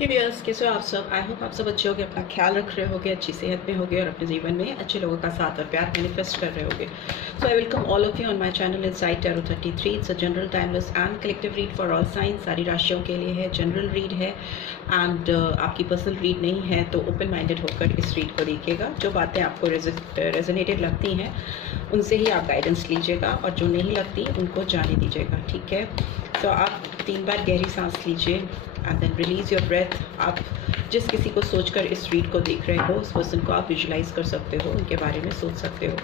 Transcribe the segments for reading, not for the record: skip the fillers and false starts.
हे viewers, कैसे हो आप सब। आई होप आप सब अच्छे होगे, अपना ख्याल रख रहे होगे, अच्छी सेहत में होगे और अपने जीवन में अच्छे लोगों का साथ और प्यार मैनिफेस्ट कर रहे होगे। So I welcome all of you on my channel inside tarot 33। It's a general timeless and collective read for all signs. सारी राशियों के लिए है, जनरल रीड है एंड आपकी पर्सनल रीड नहीं है तो ओपन माइंडेड होकर इस रीड को देखिएगा। जो बातें आपको रेजोनेटेड लगती हैं उनसे ही आप गाइडेंस लीजिएगा और जो नहीं लगती उनको जाने दीजिएगा, ठीक है। तो आप 3 बार गहरी सांस लीजिए and then release your breath. आप जिस किसी को सोचकर इस रीड को देख रहे हो उस पर्सन को आप विजुलाइज कर सकते हो, उनके बारे में सोच सकते हो।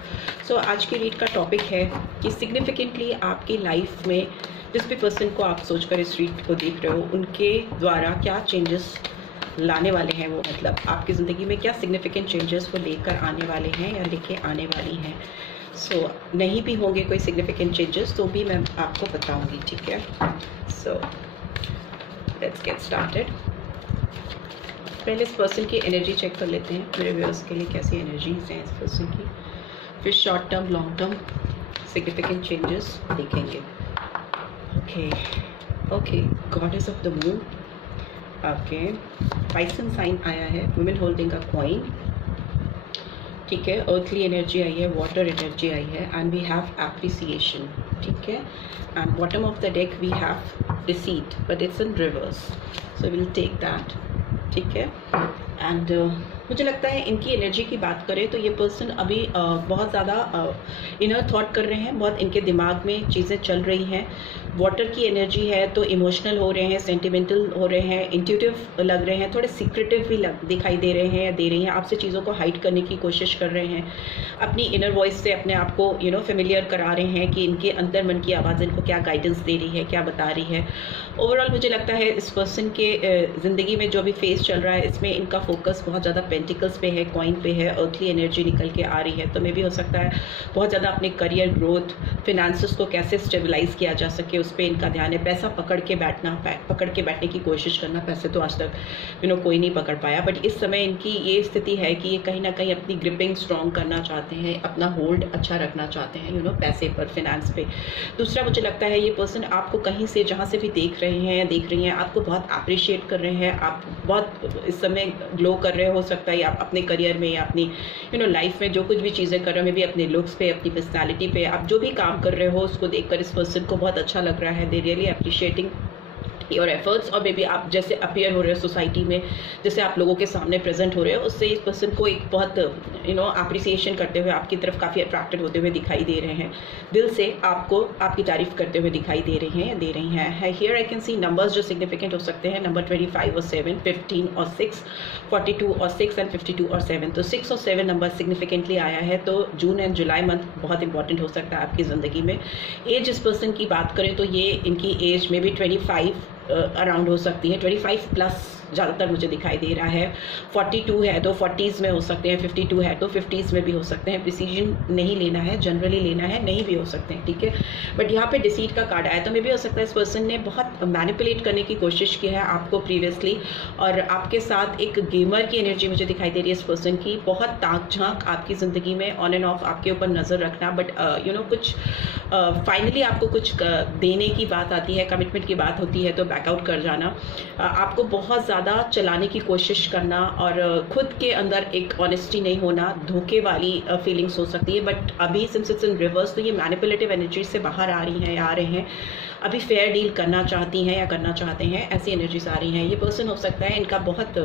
सो आज की रीड का टॉपिक है कि सिग्निफिकेंटली आपकी लाइफ में जिस भी पर्सन को आप सोचकर इस रीड को देख रहे हो उनके द्वारा क्या चेंजेस लाने वाले हैं, वो मतलब आपकी ज़िंदगी में क्या सिग्निफिकेंट चेंजेस वो लेकर आने वाले हैं या लेके आने वाली हैं। सो नहीं भी होंगे कोई सिग्निफिकेंट चेंजेस तो भी मैं आपको बताऊंगी, ठीक है। So let's get started. पहले इस पर्सन की एनर्जी चेक कर लेते हैं, मेरे व्यूअर्स के लिए कैसी एनर्जीज हैं इस पर्सन की। फिर short term long term significant changes देखेंगे। Okay goddess of the moon. Okay, Pisces sign आया है, वुमेन होल्डिंग अ कॉइन, ठीक है। अर्थली एनर्जी आई है, वाटर एनर्जी आई है एंड वी हैव एप्रिसिएशन, ठीक है। And bottom of the deck we have deceit but it's in reverse, so will take that, ठीक है। एंड मुझे लगता है इनकी एनर्जी की बात करें तो ये पर्सन अभी बहुत ज़्यादा इनर थॉट कर रहे हैं, बहुत इनके दिमाग में चीज़ें चल रही हैं। वाटर की एनर्जी है तो इमोशनल हो रहे हैं, सेंटिमेंटल हो रहे हैं, इंट्यूटिव लग रहे हैं, थोड़े सीक्रेटिव भी दिखाई दे रहे हैं या दे रही हैं। आपसे चीज़ों को हाइड करने की कोशिश कर रहे हैं, अपनी इनर वॉइस से अपने आप को फेमिलियर करा रहे हैं कि इनके अंतर मन की आवाज़ इनको क्या गाइडेंस दे रही है, क्या बता रही है। ओवरऑल मुझे लगता है इस पर्सन के ज़िंदगी में जो भी फेस चल रहा है इसमें इनका फोकस बहुत ज़्यादा पेंटिकल्स पे है, कॉइन पे है, अर्थली एनर्जी निकल के आ रही है। तो मे भी हो सकता है बहुत ज़्यादा अपने करियर ग्रोथ, फिनेंसेस को कैसे स्टेबलाइज किया जा सके उस पर इनका ध्यान है। पैसा पकड़ के बैठने की कोशिश करना। पैसे तो आज तक कोई नहीं पकड़ पाया, बट इस समय इनकी ये स्थिति है कि ये कहीं ना कहीं अपनी ग्रिपिंग स्ट्रॉन्ग करना चाहते हैं, अपना होल्ड अच्छा रखना चाहते हैं पैसे पर, फिनेंस पे। दूसरा मुझे लगता है ये पर्सन आपको कहीं से जहाँ से भी देख रही हैं आपको बहुत अप्रिशिएट कर रहे हैं। आप बहुत इस समय ग्लो कर रहे हो सकता है आप अपने करियर में या अपनी लाइफ में जो कुछ भी चीज़ें कर रहे हो, मे भी अपने लुक्स पे, अपनी पर्सनालिटी पे, आप जो भी काम कर रहे हो उसको देखकर इस पर्सन को बहुत अच्छा लग रहा है। They really appreciating your efforts. और मे बी आप जैसे अपीयर हो रहे हो सोसाइटी में, जैसे आप लोगों के सामने प्रेजेंट हो रहे हो, उससे इस पर्सन को एक बहुत अप्रिसिएशन करते हुए आपकी तरफ काफ़ी अट्रैक्टेड होते हुए दिखाई दे रहे हैं। दिल से आपको आपकी तारीफ करते हुए दिखाई दे रही हैं। Here I can see numbers जो सिग्निफिकेंट हो सकते हैं, नंबर 25 और 7, 15 और 6, 42 और 6 एंड 52 और 7। तो 6 और 7 नंबर सिग्निफिकेंटली आया है। तो जून एंड जुलाई मंथ बहुत इंपॉर्टेंट हो सकता है आपकी ज़िंदगी में। एज इस पर्सन की बात करें तो ये इनकी एज में भी 25 अराउंड हो सकती है, 25 प्लस ज़्यादातर मुझे दिखाई दे रहा है। 42 है तो 40s में हो सकते हैं, 52 है तो 50s में भी हो सकते हैं। प्रिसीजन नहीं लेना है, जनरली लेना है, नहीं भी हो सकते हैं, ठीक है। बट यहाँ पे डिसीट का कार्ड आया तो मे भी हो सकता है इस पर्सन ने बहुत मैनिपुलेट करने की कोशिश की है आपको प्रीवियसली, और आपके साथ एक गेमर की एनर्जी मुझे दिखाई दे रही है इस पर्सन की। बहुत ताक झांक आपकी ज़िंदगी में ऑन एंड ऑफ आपके ऊपर नज़र रखना, बट कुछ फाइनली आपको कुछ देने की बात आती है, कमिटमेंट की बात होती है तो बैकआउट कर जाना। आपको बहुत ज़्यादा चलाने की कोशिश करना और खुद के अंदर एक ऑनेस्टी नहीं होना, धोखे वाली फीलिंग्स हो सकती है। बट अभी सिंस इट्स इन रिवर्स तो ये मैनिपुलेटिव एनर्जी से बाहर आ रही हैं या आ रहे हैं। अभी फेयर डील करना चाहती हैं या करना चाहते हैं, ऐसी एनर्जीज आ रही हैं। ये पर्सन हो सकता है इनका बहुत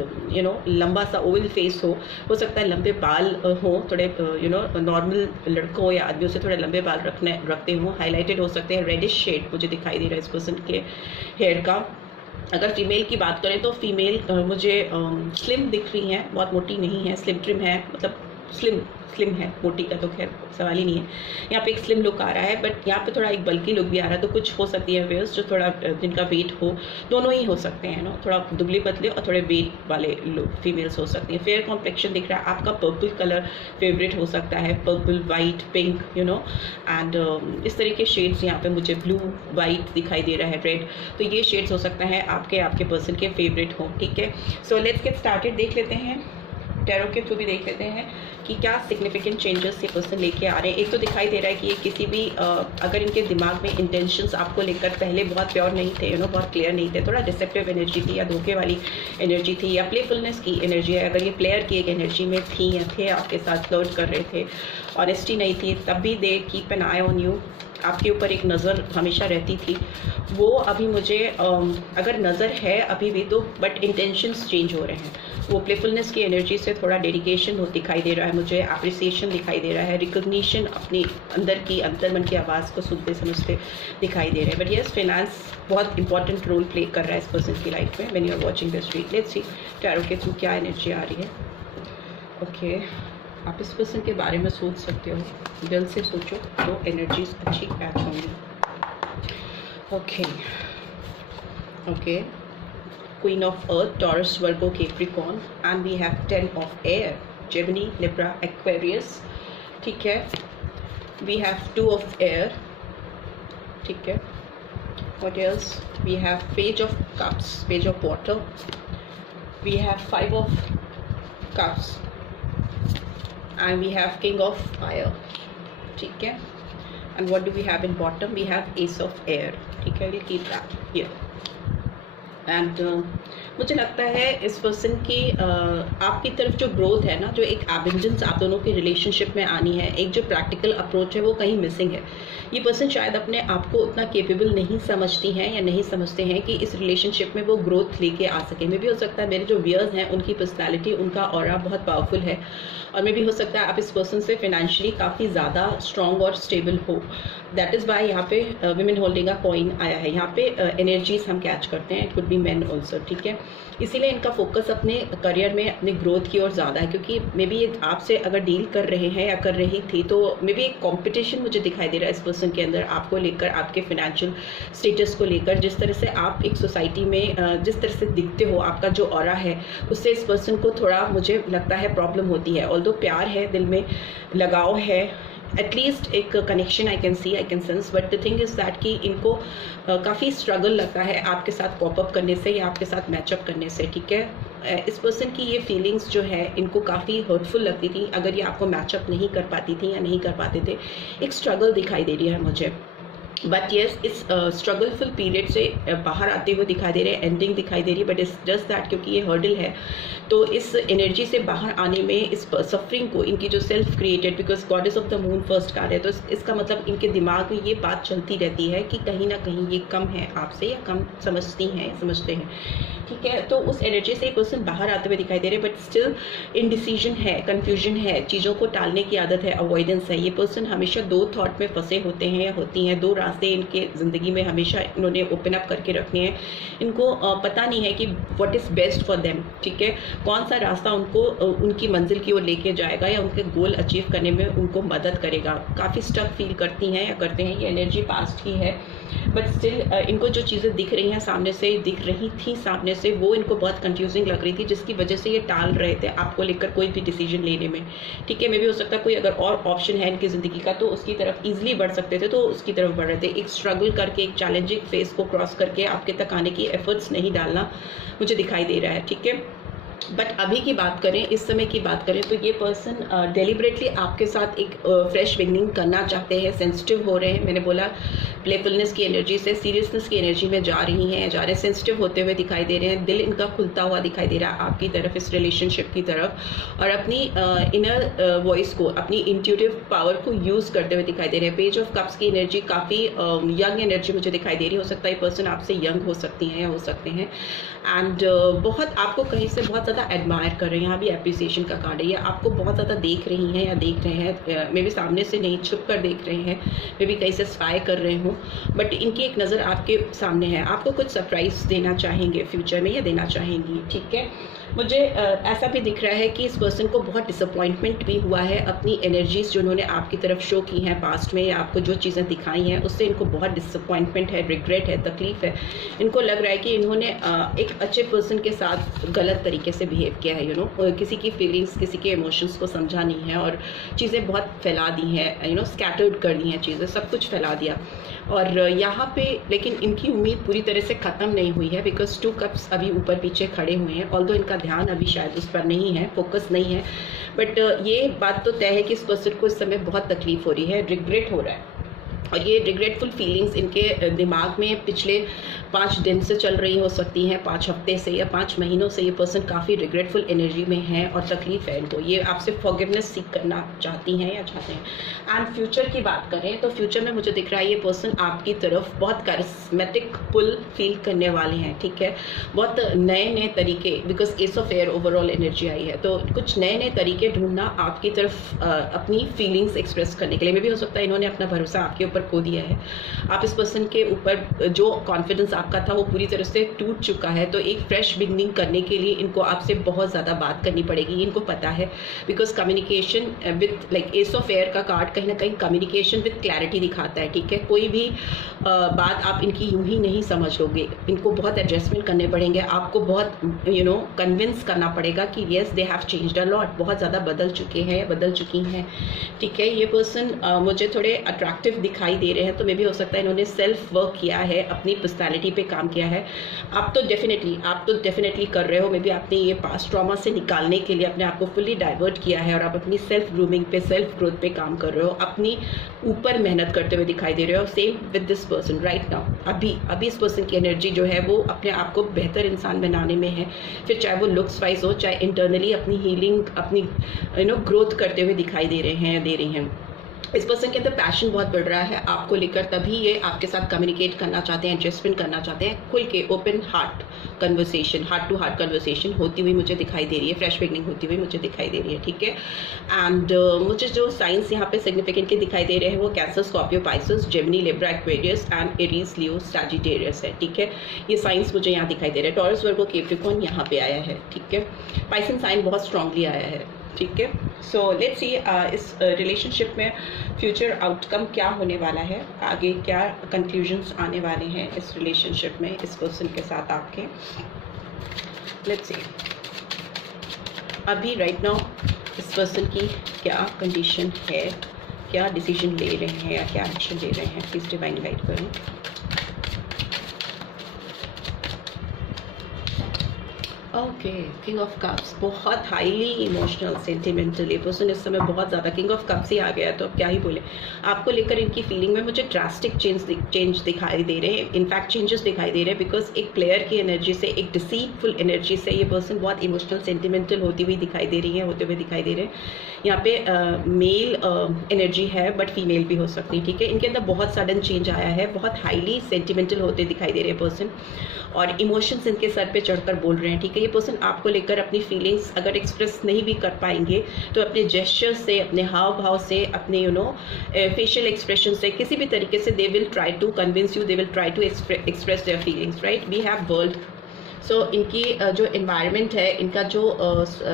लंबा सा ओवल फेस हो सकता है लंबे बाल हो, थोड़े नॉर्मल लड़कों या आदमियों से थोड़े लंबे बाल रखते हों, हाईलाइटेड हो सकते हैं। रेडिश शेड मुझे दिखाई दे रहा है इस पर्सन के हेयर का। अगर फीमेल की बात करें तो फीमेल मुझे स्लिम दिख रही हैं, बहुत मोटी नहीं है, स्लिम ट्रिम है, मतलब स्लिम है, मोटी का तो खैर सवाल ही नहीं है। यहाँ पे एक स्लिम लुक आ रहा है, बट यहाँ पे थोड़ा एक बल्कि लुक भी आ रहा है। तो कुछ हो सकती है वेयर्स जो थोड़ा जिनका वेट हो, दोनों ही हो सकते हैं थोड़ा दुबले पतले और थोड़े वेट वाले लोग फीमेल्स हो सकती हैं। फेयर कॉम्प्लेक्शन दिख रहा है, आपका पर्पल कलर फेवरेट हो सकता है, पर्पल, वाइट, पिंक एंड इस तरह के शेड्स यहाँ पे मुझे ब्लू, वाइट दिखाई दे रहा है, रेड। तो ये शेड्स हो सकता है आपके पर्सन के फेवरेट हो, ठीक है। So let's get started. देख लेते हैं टैरो के थ्रू भी देख लेते हैं कि क्या सिग्निफिकेंट चेंजेस ये पर्सन लेके आ रहे हैं। एक तो दिखाई दे रहा है कि ये किसी भी अगर इनके दिमाग में इंटेंशंस आपको लेकर पहले बहुत प्योर नहीं थे, बहुत क्लियर नहीं थे, थोड़ा डिसेप्टिव एनर्जी थी या धोखे वाली एनर्जी थी या प्लेफुलनेस की एनर्जी है, अगर ये प्लेयर की एक एनर्जी में थी या थे आपके साथ फ्लर्ट कर रहे थे, ऑनेस्टी नहीं थी, तब भी they keep an I on you, आपके ऊपर एक नज़र हमेशा रहती थी। वो अभी मुझे अगर नज़र है अभी भी तो, बट इंटेंशंस चेंज हो रहे हैं। वो प्लेफुलनेस की एनर्जी से थोड़ा डेडिकेशन हो दिखाई दे रहा है मुझे, अप्रिसिएशन दिखाई दे रहा है, रिकॉग्निशन अपनी अंदर की अंतर्मन की आवाज़ को सुनते समझते दिखाई दे रहे हैं। बट यस, फाइनेंस बहुत इंपॉर्टेंट रोल प्ले कर रहा है इस पर्सन की लाइफ में। When you are watching this read, let's see tarot के थ्रू क्या एनर्जी आ रही है। ओके, आप इस पर्सन के बारे में सोच सकते हो, दिल से सोचो तो एनर्जीज अच्छी कैच होंगी। Okay okay, queen of earth, Taurus, Virgo, Capricorn, and we have 10 of air, Gemini, Libra, Aquarius. ठीक है, वी हैव 2 ऑफ एयर। ठीक है, what else, we have page of cups, page of water, we have 5 of cups, and we have king of fire. ठीक है, and what do we have in bottom? We have ace of air. ठीक है, we'll keep that here. And मुझे लगता है इस person की आपकी तरफ जो ग्रोथ है ना, जो एक एबंडेंस आप दोनों के रिलेशनशिप में आनी है, एक जो प्रैक्टिकल अप्रोच है वो कहीं मिसिंग है। ये पर्सन शायद अपने आप को उतना केपेबल नहीं समझती हैं या नहीं समझते हैं कि इस रिलेशनशिप में वो ग्रोथ लेके आ सके। मे भी हो सकता है मेरे जो व्यूअर्स हैं उनकी पर्सनैलिटी, उनका ऑरा बहुत पावरफुल है, और मे भी हो सकता है आप इस पर्सन से फाइनेंशियली काफ़ी ज़्यादा स्ट्रॉन्ग और स्टेबल हो। दैट इज़ वाई यहाँ पे विमेन होल्डिंग अ कॉइन आया है। यहाँ पे एनर्जीज हम कैच करते हैं, it could be man also. ठीक है, इसीलिए इनका फोकस अपने करियर में, अपने ग्रोथ की ओर ज़्यादा है, क्योंकि मे बी ये आपसे अगर डील कर रहे हैं या कर रही थी तो मे बी एक कॉम्पिटिशन मुझे दिखाई दे रहा है इस पर्सन के अंदर, आपको लेकर, आपके फाइनेंशियल स्टेटस को लेकर। जिस तरह से आप एक सोसाइटी में जिस तरह से दिखते हो, आपका जो ऑरा है, उससे इस पर्सन को थोड़ा मुझे लगता है प्रॉब्लम होती है। ऑल्दो प्यार है, दिल में लगाव है, एटलीस्ट एक connection I can see, I can sense, but the thing is that कि इनको काफ़ी स्ट्रगल लगता है आपके साथ कॉप अप करने से या आपके साथ मैचअप करने से। ठीक है, इस पर्सन की ये फीलिंग्स जो है इनको काफ़ी हर्टफुल लगती थी अगर ये आपको मैचअप नहीं कर पाती थी या नहीं कर पाते थे। एक स्ट्रगल दिखाई दे रही है मुझे, बट येस इस स्ट्रगलफुल पीरियड से बाहर आते हुए दिखाई दे रहे हैं, एंडिंग दिखाई दे रही है, बट इट्स जस्ट दैट क्योंकि ये हर्डल है तो इस एनर्जी से बाहर आने में, इस सफरिंग को, इनकी जो self created, because goddess of the moon first card है, तो इसका मतलब इनके दिमाग में ये बात चलती रहती है कि कहीं ना कहीं ये कम है आपसे या कम समझती हैं, समझते हैं। ठीक है, तो उस एनर्जी से एक पर्सन बाहर आते हुए दिखाई दे रहे हैं, बट स्टिल इनडिसीजन है, कन्फ्यूजन है, चीज़ों को टालने की आदत है, अवॉइडेंस है। ये पर्सन हमेशा 2 थॉट में फंसे होते हैं या होती हैं, 2 रास्ते इनके ज़िंदगी में हमेशा इन्होंने ओपन अप करके रखने हैं। इनको पता नहीं है कि what is best for them. ठीक है, कौन सा रास्ता उनको उनकी मंजिल की ओर लेके जाएगा या उनके गोल अचीव करने में उनको मदद करेगा। काफ़ी स्टक फील करती हैं या करते हैं, ये एनर्जी पास्ट की है, बट स्टिल इनको जो चीज़ें दिख रही हैं सामने से, दिख रही थी सामने से, वो इनको बहुत कंफ्यूजिंग लग रही थी, जिसकी वजह से ये टाल रहे थे आपको लेकर कोई भी डिसीजन लेने में। ठीक है, मे भी हो सकता है कोई अगर और ऑप्शन है इनकी ज़िंदगी का तो उसकी तरफ ईजिली बढ़ सकते थे, तो उसकी तरफ बढ़ रहे थे। एक स्ट्रगल करके, एक चैलेंजिंग फेस को क्रॉस करके आपके तक आने की एफर्ट्स नहीं डालना मुझे दिखाई दे रहा है। ठीक है, बट अभी की बात करें, इस समय की बात करें, तो ये पर्सन डेलिबरेटली आपके साथ एक फ्रेश बिगनिंग करना चाहते हैं, सेंसिटिव हो रहे हैं। मैंने बोला प्लेफुलनेस की एनर्जी से सीरियसनेस की एनर्जी में जा रही हैं, जा रहे हैं, सेंसिटिव होते हुए दिखाई दे रहे हैं, दिल इनका खुलता हुआ दिखाई दे रहा है आपकी तरफ, इस रिलेशनशिप की तरफ, और अपनी इनर वॉइस को, अपनी इंट्यूटिव पावर को यूज़ करते हुए दिखाई दे रहे हैं। पेज ऑफ कप्स की एनर्जी काफ़ी यंग एनर्जी मुझे दिखाई दे रही है। हो सकता है ये पर्सन आपसे यंग हो सकती हैं या हो सकते हैं, एंड बहुत आपको कहीं से बहुत ज़्यादा एडमायर कर रहे हैं। यहाँ भी एप्रिसिएशन का कार्ड है, या आपको बहुत ज़्यादा देख रही हैं या देख रहे हैं, मे भी सामने से नहीं, छुप कर देख रहे हैं, मे भी कहीं से स्पाई कर रहे हों, बट इनकी एक नज़र आपके सामने है, आपको कुछ सरप्राइज देना चाहेंगे फ्यूचर में या देना चाहेंगी। ठीक है, मुझे ऐसा भी दिख रहा है कि इस पर्सन को बहुत डिसअपॉइंटमेंट भी हुआ है अपनी एनर्जीज जो उन्होंने आपकी तरफ शो की हैं पास्ट में, या आपको जो चीज़ें दिखाई हैं उससे इनको बहुत डिसअपॉइंटमेंट है, रिग्रेट है, तकलीफ है। इनको लग रहा है कि इन्होंने एक अच्छे पर्सन के साथ गलत तरीके से बिहेव किया है, किसी की फीलिंग्स, किसी के इमोशंस को समझा नहीं है और चीज़ें बहुत फैला दी हैं, स्कैटर्ड कर दी हैं चीज़ें, सब कुछ फैला दिया। और यहाँ पे लेकिन इनकी उम्मीद पूरी तरह से ख़त्म नहीं हुई है, बिकॉज 2 कप्स अभी ऊपर पीछे खड़े हुए हैं, ऑल्दो इनका ध्यान अभी शायद उस पर नहीं है, फोकस नहीं है, बट ये बात तो तय है कि इस पर्सन को इस समय बहुत तकलीफ हो रही है, रिग्रेट हो रहा है। और ये रिग्रेटफुल फीलिंग्स इनके दिमाग में पिछले 5 दिन से चल रही हो सकती हैं, 5 हफ्ते से या 5 महीनों से ये पर्सन काफ़ी रिग्रेटफुल एनर्जी में है और तकलीफ है इनको। ये आपसे फॉरगिवनेस सीख करना चाहती हैं या चाहते हैं। एंड फ्यूचर की बात करें तो फ्यूचर में मुझे दिख रहा है ये पर्सन आपकी तरफ बहुत करिस्मेटिक पुल फील करने वाले हैं, ठीक है। बहुत नए नए तरीके, because as of air overall energy आई है, तो कुछ नए नए तरीके ढूंढना आपकी तरफ अपनी फीलिंग्स एक्सप्रेस करने के लिए। मे भी हो सकता है इन्होंने अपना भरोसा आपके ऊपर खो दिया है, आप इस पर्सन के ऊपर जो कॉन्फिडेंस आपका था वो पूरी तरह से टूट चुका है, तो एक फ्रेश बिगनिंग करने के लिए इनको आपसे बहुत ज़्यादा बात करनी पड़ेगी, इनको पता है। Because communication with like S of air का कार्ड कहीं ना कहीं कम्युनिकेशन विथ क्लैरिटी दिखाता है, ठीक है। कोई भी बात आप इनकी यूं ही नहीं समझ लोगे, इनको बहुत एडजस्टमेंट करने पड़ेंगे, आपको बहुत कन्विंस करना पड़ेगा कि yes they have changed a lot, बहुत ज़्यादा बदल चुके हैं, बदल चुकी हैं, ठीक है। ये पर्सन मुझे थोड़े अट्रैक्टिव दिखाई दे रहे हैं, तो मे भी हो सकता है इन्होंने सेल्फ वर्क किया है, अपनी पर्सनैलिटी पे काम किया है। आप तो डेफिनेटली कर रहे हो, मे बी आपने ये पास्ट ट्रॉमा से निकालने के लिए अपने आप को फुल्ली डाइवर्ट किया है और आप अपनी सेल्फ ग्रूमिंग पे, सेल्फ ग्रोथ पे काम कर रहे हो, अपनी ऊपर मेहनत करते हुए दिखाई दे रहे हो। Same with this person right now, अभी इस पर्सन की एनर्जी जो है वो अपने आप को बेहतर इंसान बनाने में है, फिर चाहे वो लुक्स वाइज हो, चाहे इंटरनली अपनी हीलिंग, अपनी ग्रोथ करते हुए दिखाई दे रही हैं। इस पर्सन के अंदर पैशन बहुत बढ़ रहा है आपको लेकर, तभी ये आपके साथ कम्युनिकेट करना चाहते हैं, एडजस्टमेंट करना चाहते हैं, खुल के open heart conversation, heart to heart conversation होती हुई मुझे दिखाई दे रही है, फ्रेश बिगनिंग होती हुई मुझे दिखाई दे रही है, ठीक है। एंड मुझे जो साइंस यहाँ पे सिग्निफिकेंटली दिखाई दे रहे हैं वो cancer, Scorpio, Pisces, Gemini, Libra, Aquarius and Aries, Leo, Sagittarius है, ठीक है। ये साइंस मुझे यहाँ दिखाई दे रहा है। टॉरस, वर्गो, कैप्रिकॉर्न यहाँ पे आया है, ठीक है। पाइसन साइन बहुत स्ट्रांगली आया है, ठीक है। सो लेट्स सी इस रिलेशनशिप में फ्यूचर आउटकम क्या होने वाला है, आगे क्या कंक्लूजन्स आने वाले हैं इस रिलेशनशिप में इस पर्सन के साथ आपके। लेट्स सी अभी राइट नाउ इस पर्सन की क्या कंडीशन है, क्या डिसीजन ले रहे हैं या क्या एक्शन ले रहे हैं, प्लीज डिवाइन गाइड करें। ओके, किंग ऑफ कप्स, बहुत हाईली इमोशनल, सेंटिमेंटल, ये पर्सन इस समय बहुत ज़्यादा किंग ऑफ कप्स ही आ गया है, तो अब क्या ही बोले। आपको लेकर इनकी फीलिंग में मुझे ड्रास्टिक चेंज दिखाई दे रहे हैं, इनफैक्ट चेंजेस दिखाई दे रहे हैं, बिकॉज एक प्लेयर की एनर्जी से, एक डिसीटफुल एनर्जी से ये पर्सन बहुत इमोशनल, सेंटिमेंटल होती हुई दिखाई दे रही है, होते हुए दिखाई दे रहे हैं। यहाँ पे मेल एनर्जी है बट फीमेल भी हो सकती है, ठीक है। इनके अंदर बहुत सडन चेंज आया है, बहुत हाईली सेंटिमेंटल होते दिखाई दे रहे हैं पर्सन, और इमोशंस इनके सर पे चढ़कर बोल रहे हैं, ठीक है। ये पर्सन आपको लेकर अपनी फीलिंग्स अगर एक्सप्रेस नहीं भी कर पाएंगे तो अपने जेस्चर से, अपने हाव भाव से, अपने फेशियल एक्सप्रेशन से, किसी भी तरीके से they will try to convince you, they will try to express their feelings, right. We have world, so इनकी जो इन्वायरमेंट है, इनका जो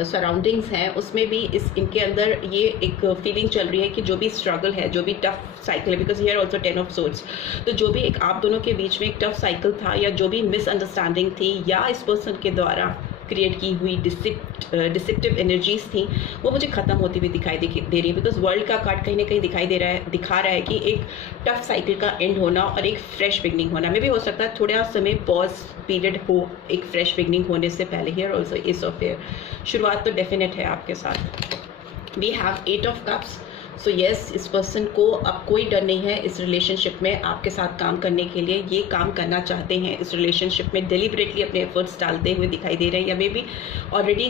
सराउंडिंग्स हैं, उसमें भी इनके अंदर ये एक फीलिंग चल रही है कि जो भी स्ट्रगल है, जो भी टफ साइकिल है, because here also 10 of swords, तो जो भी एक आप दोनों के बीच में एक टफ साइकिल था, या जो भी मिसअंडरस्टैंडिंग थी, या इस पर्सन के द्वारा क्रिएट की हुई डिसिप्टिव एनर्जीज थी, वो मुझे खत्म होती हुई दिखाई दे रही है। बिकॉज वर्ल्ड का कार्ड कहीं ना कहीं दिखा रहा है कि एक टफ साइकिल का एंड होना और एक फ्रेश बिगनिंग होना। में भी हो सकता है थोड़ा समय पॉज पीरियड हो एक फ्रेश बिगनिंग होने से पहले। Here also ace of air, शुरुआत तो डेफिनेट है आपके साथ। We have 8 of cups, so yes, इस पर्सन को अब कोई डर नहीं है इस रिलेशनशिप में आपके साथ काम करने के लिए। ये काम करना चाहते हैं इस रिलेशनशिप में, डेलिबरेटली अपने एफर्ट्स डालते हुए दिखाई दे रहे हैं, या मे भी ऑलरेडी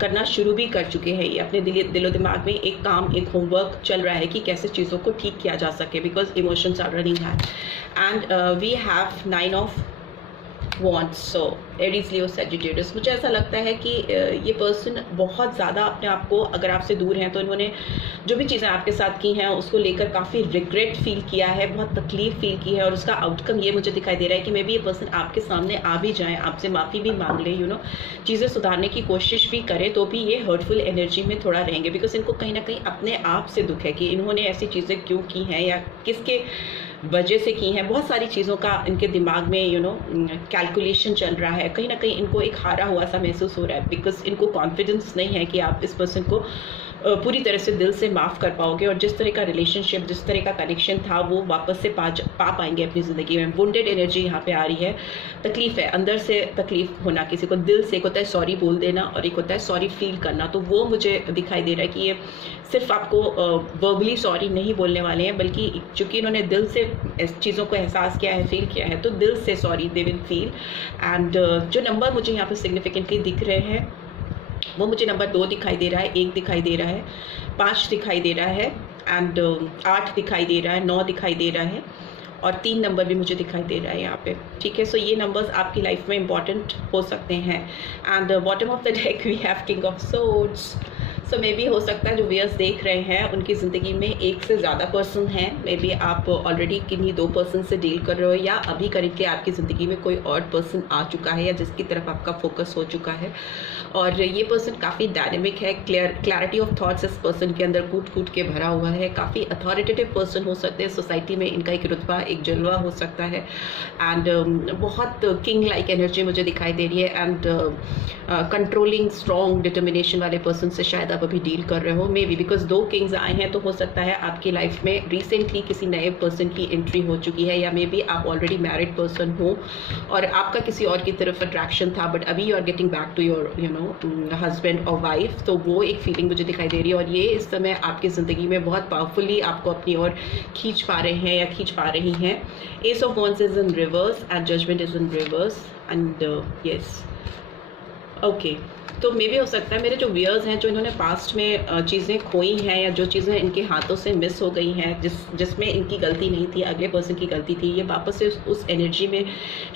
करना शुरू भी कर चुके हैं। ये अपने दिलो दिमाग में एक काम, एक होमवर्क चल रहा है कि कैसे चीज़ों को ठीक किया जा सके, because emotions are running high. And we have 9 of wands, so Aries, Leo, Sagittarius. मुझे ऐसा लगता है कि ये पर्सन बहुत ज़्यादा अपने आप को, अगर आपसे दूर हैं तो इन्होंने जो भी चीज़ें आपके साथ की हैं उसको लेकर काफ़ी रिग्रेट फील किया है, बहुत तकलीफ फील की है, और उसका आउटकम ये मुझे दिखाई दे रहा है कि मे बी ये पर्सन आपके सामने आ भी जाए, आपसे माफ़ी भी मांग ले, चीज़ें सुधारने की कोशिश भी करे, तो भी ये हर्टफुल एनर्जी में थोड़ा रहेंगे, बिकॉज इनको कहीं ना कहीं अपने आप से दुख है कि इन्होंने ऐसी चीज़ें क्यों की हैं, या किसके वजह से की हैं, बहुत सारी चीज़ों का इनके दिमाग में कैलकुलेशन चल रहा है। कहीं ना कहीं इनको एक हारा हुआ सा महसूस हो रहा है, बिकॉज इनको कॉन्फिडेंस नहीं है कि आप इस पर्सन को पूरी तरह से दिल से माफ़ कर पाओगे, और जिस तरह का रिलेशनशिप, जिस तरह का कनेक्शन था, वो वापस से पा पाएंगे अपनी ज़िंदगी में। वुंडेड एनर्जी यहाँ पे आ रही है, तकलीफ़ है, अंदर से तकलीफ़ होना किसी को, दिल से। एक होता है सॉरी बोल देना और एक होता है सॉरी फील करना। तो वो मुझे दिखाई दे रहा है कि ये सिर्फ आपको वर्बली सॉरी नहीं बोलने वाले हैं, बल्कि चूँकि इन्होंने दिल से चीज़ों को एहसास किया है, फील किया है, तो दिल से sorry they will feel. And जो नंबर मुझे यहाँ पर सिग्निफिकेंटली दिख रहे हैं, वो मुझे नंबर 2 दिखाई दे रहा है, 1 दिखाई दे रहा है, 5 दिखाई दे रहा है, एंड 8 दिखाई दे रहा है, 9 दिखाई दे रहा है, और 3 नंबर भी मुझे दिखाई दे रहा है यहाँ पे। ठीक है, सो ये नंबर्स आपकी लाइफ में इंपॉर्टेंट हो सकते हैं। And bottom of the deck we have king of swords. So maybe हो सकता है जो व्यूअर्स देख रहे हैं उनकी ज़िंदगी में एक से ज़्यादा पर्सन हैं। मे बी आप ऑलरेडी किन्हीं 2 पर्सन से डील कर रहे हो, या अभी करके आपकी ज़िंदगी में कोई और पर्सन आ चुका है, या जिसकी तरफ आपका फोकस हो चुका है। और ये पर्सन काफ़ी डायनेमिक है, क्लैरिटी ऑफ थॉट्स इस पर्सन के अंदर कूट कूट के भरा हुआ है। काफ़ी अथॉरिटेटिव पर्सन हो सकते हैं, सोसाइटी में इनका एक रुतबा, एक जलवा हो सकता है। एंड बहुत किंग लाइक एनर्जी मुझे दिखाई दे रही है। एंड कंट्रोलिंग, स्ट्रॉन्ग डिटर्मिनेशन वाले पर्सन से शायद आप अभी डील कर रहे हो। मे बी बिकॉज 2 किंग्स आए हैं, तो हो सकता है आपकी लाइफ में रिसेंटली किसी नए पर्सन की एंट्री हो चुकी है, या मे बी आप ऑलरेडी मैरिड पर्सन हो और आपका किसी और की तरफ अट्रैक्शन था, बट अभी you are getting back to your husband और वाइफ। तो वो एक फीलिंग मुझे दिखाई दे रही है, और ये इस समय आपकी ज़िंदगी में बहुत पावरफुली आपको अपनी ओर खींच पा रहे हैं या खींच पा रही हैं। Ace of wands is in reverse and judgment is in reverse. And yes, okay, तो मे भी हो सकता है मेरे जो व्यूअर्स हैं, जो इन्होंने पास्ट में चीज़ें खोई हैं, या जो चीज़ें इनके हाथों से मिस हो गई हैं, जिसमें इनकी गलती नहीं थी, अगले पर्सन की गलती थी, ये वापस से उस एनर्जी में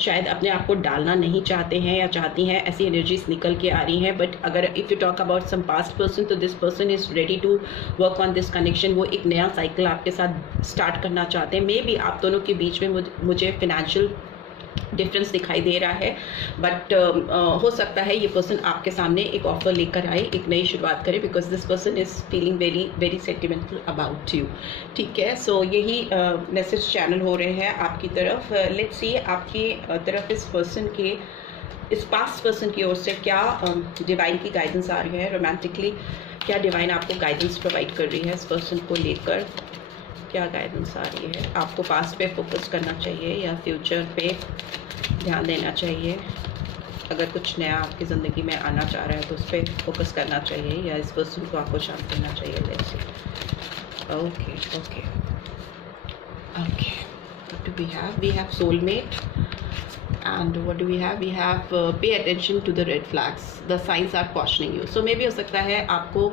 शायद अपने आप को डालना नहीं चाहते हैं या चाहती हैं। ऐसी एनर्जीज निकल के आ रही हैं। बट अगर if you talk about some past person, तो this person is ready to work on this connection. वो एक नया साइकिल आपके साथ स्टार्ट करना चाहते हैं। मे बी आप दोनों के बीच में मुझे फिनेंशियल डिफरेंस दिखाई दे रहा है, बट हो सकता है ये पर्सन आपके सामने एक ऑफर लेकर आए, एक नई शुरुआत करे, because this person is feeling very very sentimental about you. ठीक है, सो यही मैसेज चैनल हो रहे हैं आपकी तरफ। लेट्स सी आपकी तरफ इस पर्सन के, इस पास्ट पर्सन की ओर से क्या डिवाइन की गाइडेंस आ रही है रोमांटिकली। क्या डिवाइन आपको गाइडेंस प्रोवाइड कर रही है इस पर्सन को लेकर, क्या गाइडेंस आ रही है। आपको पास्ट पे फोकस करना चाहिए या फ्यूचर पे ध्यान देना चाहिए। अगर कुछ नया आपकी ज़िंदगी में आना चाह रहा है तो उस पर फोकस करना चाहिए, या इस पर्सन को आपको शांत देना चाहिए। Let's see. Okay okay okay, what do we have? We have soulmate. And what do we have? We have pay attention to the red flags. The signs are cautioning you. So maybe हो सकता है आपको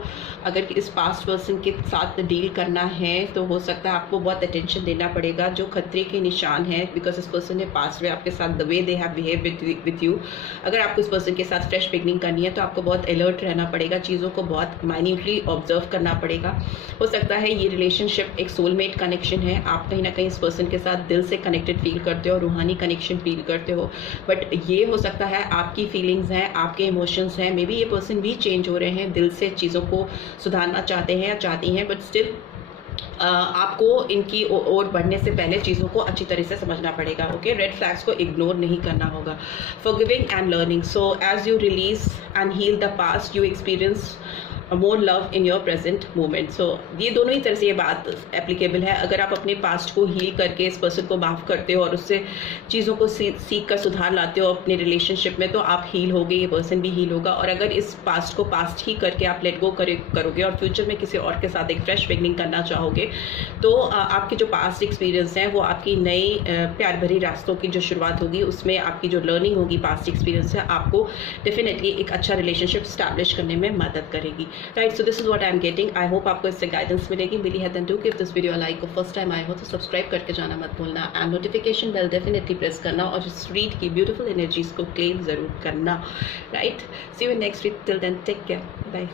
अगर इस past person के साथ deal करना है, तो हो सकता है आपको बहुत attention देना पड़ेगा जो खतरे के निशान हैं, because इस person ने past में आपके साथ the way they have behaved with you. अगर आपको इस person के साथ fresh beginning करनी है, तो आपको बहुत alert रहना पड़ेगा, चीज़ों को बहुत minutely observe करना पड़ेगा। हो सकता है ये relationship एक soulmate connection है, आप कहीं ना कहीं इस person के साथ दिल से connected feel करते हो, रूहानी connection feel करते हो। बट ये हो सकता है आपकी फीलिंग्स हैं, आपके इमोशंस हैं। मे बी ये पर्सन भी चेंज हो रहे हैं, दिल से चीज़ों को सुधारना चाहते हैं या चाहती हैं, बट स्टिल आपको इनकी ओर बढ़ने से पहले चीज़ों को अच्छी तरह से समझना पड़ेगा। ओके, रेड फ्लैग्स को इग्नोर नहीं करना होगा। Forgiving and learning. So as you release and heal the past, you experience more love in your present moment. So ये दोनों ही तरह से ये बात एप्लीकेबल है। अगर आप अपने पास्ट को हील करके इस पर्सन को माफ़ करते हो और उससे चीज़ों को सीख कर सुधार लाते हो अपने रिलेशनशिप में, तो आप हील होगे, ये पर्सन भी हील होगा। और अगर इस पास्ट को पास्ट ही करके आप लेट गो करोगे और फ्यूचर में किसी और के साथ एक फ्रेश बिगनिंग करना चाहोगे, तो आपके जो पास्ट एक्सपीरियंस हैं वो आपकी नई प्यार भरी रास्तों की जो शुरुआत होगी, उसमें आपकी जो लर्निंग होगी पास्ट एक्सपीरियंस से, आपको डेफिनेटली एक अच्छा रिलेशनशिप स्टैब्लिश करने में मदद करेगी। Right, so this is what I am getting. I hope आपको इससे गाइडेंस मिलेगी। मिली है then do give this video like. को फर्स्ट टाइम आए हो तो सब्सक्राइब करके जाना मत भूलना, and notification bell definitely press करना, और इस रीड की ब्यूटीफुल एनर्जीज को क्लेम जरूर करना। Right, see you next week. Till then take care, bye.